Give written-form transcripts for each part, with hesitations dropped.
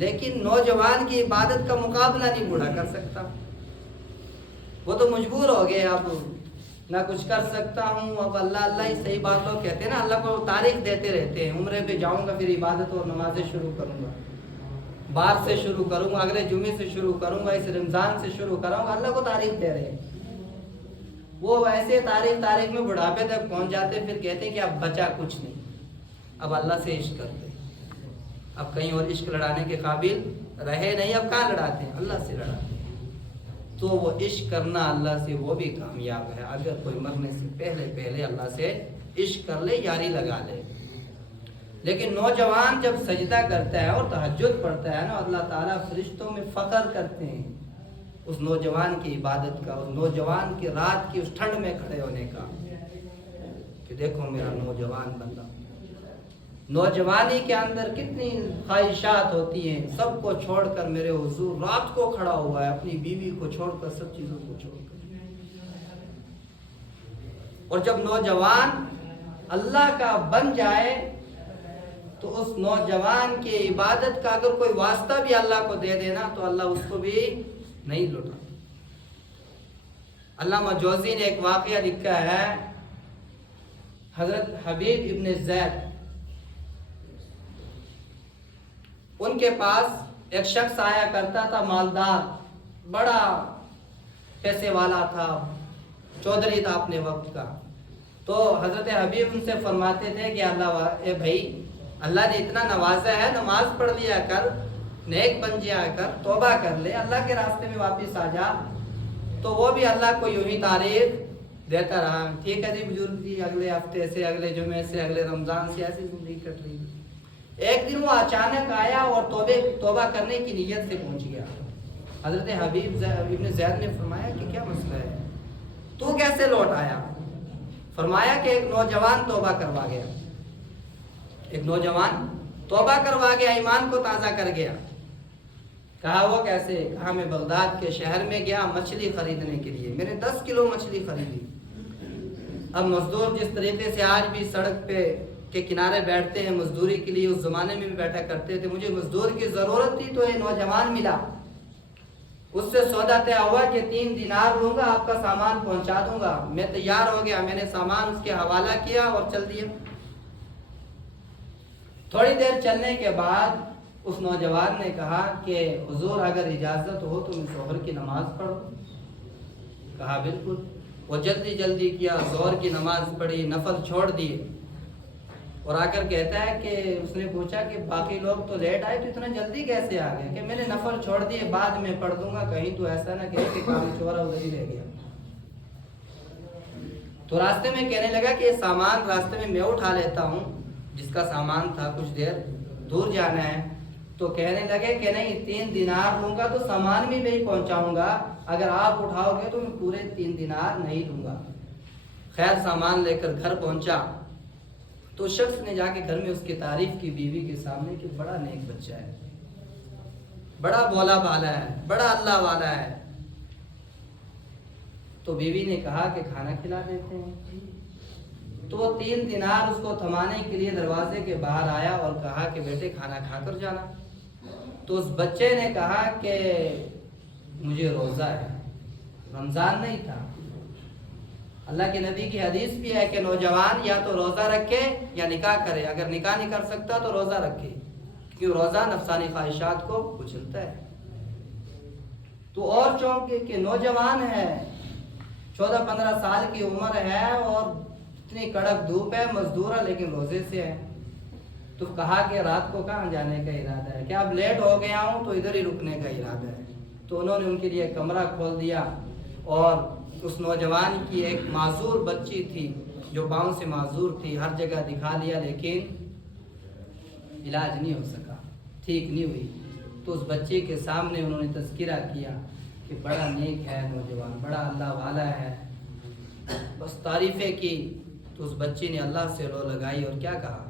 لیکن نوجوان کی عبادت کا مقابلہ نہیں بوڑھا کر سکتا. وہ تو مجبور ہو گئے، اب نہ کچھ کر سکتا ہوں. اب اللہ اللہ ہی صحیح بات لوگ کہتے ہیں نا، اللہ کو تاریخ دیتے رہتے ہیں. عمرے پہ جاؤں گا پھر عبادت اور نمازیں شروع کروں گا، بار سے شروع کروں گا، اگلے جمعے سے شروع کروں گا، اس رمضان سے شروع کروں گا. اللہ کو تاریخ دے رہے ہیں. وہ ایسے تاریخ میں بڑھاپے تک پہنچ جاتے، پھر کہتے ہیں کہ اب بچا کچھ نہیں، اب اللہ سے عشق کرتے. اب کہیں اور عشق لڑانے کے قابل رہے نہیں، اب کہاں لڑاتے ہیں؟ اللہ سے لڑاتے ہیں. تو وہ عشق کرنا اللہ سے وہ بھی کامیاب ہے، اگر کوئی مرنے سے پہلے اللہ سے عشق کر لے، یاری لگا لے. لیکن نوجوان جب سجدہ کرتا ہے اور تہجد پڑھتا ہے نا، اللہ تعالیٰ فرشتوں میں فخر کرتے ہیں اس نوجوان کی عبادت کا، اس نوجوان کی رات کی اس ٹھنڈ میں کھڑے ہونے کا، کہ دیکھو میرا نوجوان بندہ. نوجوانی کے اندر کتنی خواہشات ہوتی ہیں، سب کو چھوڑ کر میرے حضور رات کو کھڑا ہوا ہے، اپنی بیوی کو چھوڑ کر، سب چیزوں کو چھوڑ کر. اور جب نوجوان اللہ کا بن جائے تو اس نوجوان کی عبادت کا اگر کوئی واسطہ بھی اللہ کو دے دینا تو اللہ اس کو بھی نہیں لوٹا. علامہ جوزی نے ایک واقعہ لکھا ہے، حضرت حبیب ابن زید، ان کے پاس ایک شخص آیا کرتا تھا، مالدار، بڑا پیسے والا تھا، چودھری تھا اپنے وقت کا. تو حضرت حبیب ان سے فرماتے تھے کہ اے بھائی، اللہ نے اتنا نوازا ہے، نماز پڑھ لیا کر، نیک بن جایا کر، توبہ کر لے، اللہ کے راستے میں واپس آ جا. تو وہ بھی اللہ کو یوں ہی تعریف دیتا رہا. ٹھیک ہے جی بزرگ جی، اگلے ہفتے سے، اگلے جمعے سے، اگلے رمضان سے ایسی زندگی کٹ رہی. ایک دن وہ اچانک آیا اور توبہ کرنے کی نیت سے پہنچ گیا. حضرت حبیب ابن زید نے فرمایا کہ کیا مسئلہ ہے، تو کیسے لوٹ آیا؟ فرمایا کہ ایک نوجوان توبہ کروا گیا، ایک نوجوان توبہ کروا گیا، ایمان کو تازہ کر گیا. کہا وہ کیسے؟ کہا میں بغداد کے شہر میں گیا مچھلی خریدنے کے لیے، میں نے 10 کلو مچھلی خریدی. اب مزدور جس طریقے سے آج بھی سڑک پہ کے کنارے بیٹھتے ہیں مزدوری کے لیے، اس زمانے میں بھی بیٹھا کرتے تھے. مجھے مزدور کی ضرورت تھی تو یہ نوجوان ملا، اس سے سودا طے ہوا کہ 3 دینار لوں گا، آپ کا سامان پہنچا دوں گا. میں تیار ہو گیا، میں نے سامان اس کے حوالہ کیا اور چل دیا. تھوڑی دیر چلنے کے بعد اس نوجوان نے کہا کہ حضور اگر اجازت ہو تو میں ظہر کی نماز پڑھوں. کہا بالکل. وہ جلدی کیا، ظہر کی نماز پڑھی، نفل چھوڑ دیے. اور آ کر کہتا ہے کہ اس نے پوچھا کہ باقی لوگ تو لیٹ آئے، تو اتنا جلدی کیسے آ گئے؟ کہ میں نے نفل چھوڑ دیے، بعد میں پڑھ دوں گا، کہیں تو ایسا نہ کہے کہ کام چورا ادھر ہی رہ گیا. تو راستے میں کہنے لگا کہ یہ سامان راستے میں میں اٹھا لیتا ہوں، جس کا سامان تھا، کچھ دیر دور جانا ہے. تو کہنے لگے کہ نہیں، 3 دینار لوں گا تو سامان بھی میں ہی پہنچاؤں گا، اگر آپ اٹھاؤ گے تو میں پورے 3 دینار نہیں دوں گا. خیر سامان لے کر گھر پہنچا تو شخص نے جا کے گھر میں اس کی تعریف کی بیوی کے سامنے کہ بڑا نیک بچہ ہے، بڑا بولا بالا ہے، بڑا اللہ والا ہے. تو بیوی نے کہا کہ کھانا کھلا دیتے ہیں. تو وہ 3 دینار اس کو تھمانے کے لیے دروازے کے باہر آیا اور کہا کہ بیٹے کھانا کھا کر جانا. تو اس بچے نے کہا کہ مجھے روزہ ہے، رمضان نہیں تھا. اللہ کے نبی کی حدیث بھی ہے کہ نوجوان یا تو روزہ رکھے یا نکاح کرے، اگر نکاح نہیں کر سکتا تو روزہ رکھے، کیونکہ روزہ نفسانی خواہشات کو کچلتا ہے. تو اور چونکہ کہ نوجوان ہے، 14-15 سال کی عمر ہے اور اتنی کڑک دھوپ ہے، مزدور ہے لیکن روزے سے ہے. تو کہا کہ رات کو کہاں جانے کا ارادہ ہے؟ کہ اب لیٹ ہو گیا ہوں تو ادھر ہی رکنے کا ارادہ ہے. تو انہوں نے ان کے لیے کمرہ کھول دیا اور اس نوجوان کی ایک معذور بچی تھی جو پاؤں سے معذور تھی، ہر جگہ دکھا لیا لیکن علاج نہیں ہو سکا، ٹھیک نہیں ہوئی. تو اس بچے کے سامنے انہوں نے تذکرہ کیا کہ بڑا نیک ہے نوجوان، بڑا اللہ والا ہے، بس تعریفیں کی. تو اس بچے نے اللہ سے رو لگائی اور کیا کہا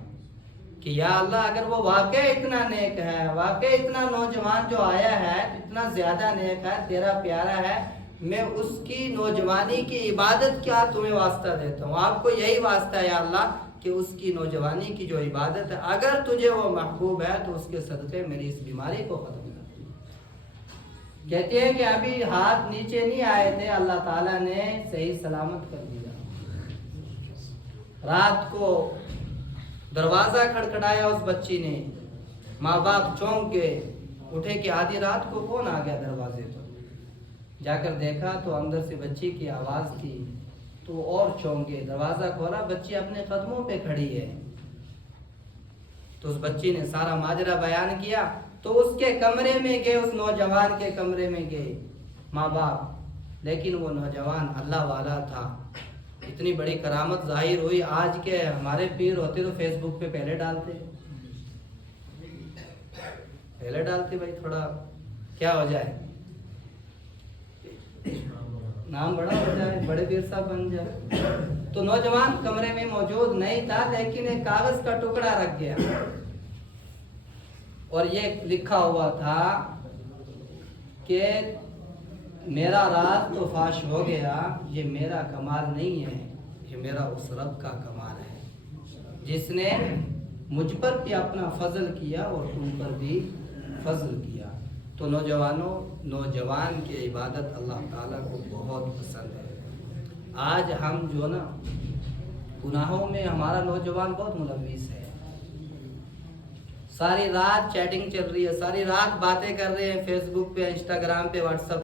کہ یا اللہ، اگر وہ واقع اتنا نیک ہے، واقع اتنا نوجوان جو آیا ہے اتنا زیادہ نیک ہے، تیرا پیارا ہے، میں اس کی نوجوانی کی عبادت کیا تمہیں واسطہ دیتا ہوں. آپ کو یہی واسطہ ہے یا اللہ کہ اس کی نوجوانی کی جو عبادت ہے اگر تجھے وہ محبوب ہے تو اس کے صدقے میری اس بیماری کو ختم کر۔ کہتے ہیں کہ ابھی ہاتھ نیچے نہیں آئے تھے، اللہ تعالیٰ نے صحیح سلامت کر دیا۔ رات کو دروازہ کھڑکھڑایا اس بچی نے، ماں باپ چونک کے اٹھے کہ آدھی رات کو کون آ گیا دروازے پر۔ جا کر دیکھا تو اندر سے بچی کی آواز تھی، تو اور چونکے، دروازہ کھولا، بچی اپنے قدموں پہ کھڑی ہے۔ تو اس بچی نے سارا ماجرا بیان کیا، تو اس کے کمرے میں گئے، اس نوجوان کے کمرے میں گئے ماں باپ، لیکن وہ نوجوان اللہ والا تھا۔ اتنی بڑی کرامت ظاہر ہوئی۔ آج کے ہمارے پیر ہوتے تو فیس بک پہ پہلے ڈالتے بھائی تھوڑا کیا ہو جائے، نام بڑا ہو جائے، بڑے پیر صاحب بن جائے۔ تو نوجوان کمرے میں موجود نہیں تھا، لیکن ایک کاغذ کا ٹکڑا رکھ گیا اور یہ لکھا ہوا تھا کہ میرا راز تو فاش ہو گیا، یہ میرا کمال نہیں ہے، یہ میرا اس رب کا کمال ہے جس نے مجھ پر بھی اپنا فضل کیا اور تم پر بھی فضل کیا۔ تو نوجوان کی عبادت اللہ تعالیٰ کو بہت پسند ہے۔ آج ہم جو نا گناہوں میں ہمارا نوجوان بہت ملوث ہے، ساری رات چیٹنگ چل رہی ہے، ساری رات باتیں کر رہے ہیں فیس بک پہ، انسٹاگرام پہ، واٹس ایپ